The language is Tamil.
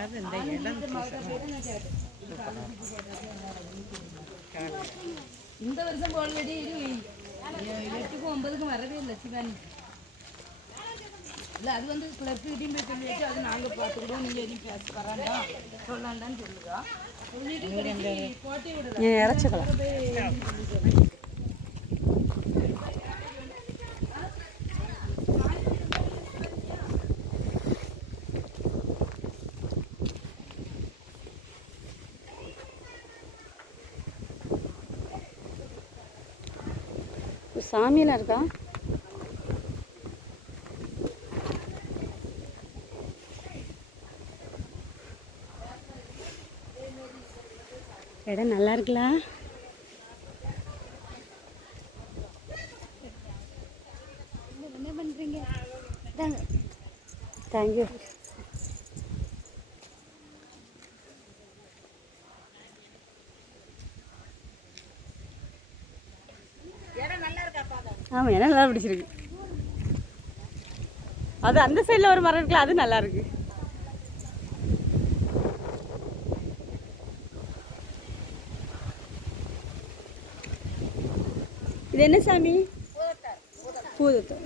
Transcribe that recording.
அதாவது இந்த இடம் இந்த வருஷம் ஆல்ரெடி எட்டுக்கும் ஒன்பதுக்கும் வரவே இல்லை சிவானி இல்லை அது வந்து கிளர்க்கிட்டையும் போய் சொல்லி வச்சு அது நாங்கள் பார்த்துக்கிடுவோம் நீங்கள் எதுவும் பேச வராண்டாம் சொல்லாண்டான்னு சொல்லுதா சொல்லிட்டு கோட்டை சாமியெல்லாம் இருக்கா? இடம் நல்லா இருக்குல்ல என்ன பண்ணுறீங்க தேங்க்யூ ஆமாம் ஏன்னா நல்லா பிடிச்சிருக்கு. அது அந்த சைடில் ஒரு மரம் இருக்குல்ல அது நல்லா இருக்கு. இது என்ன சாமி? பூதத்தம்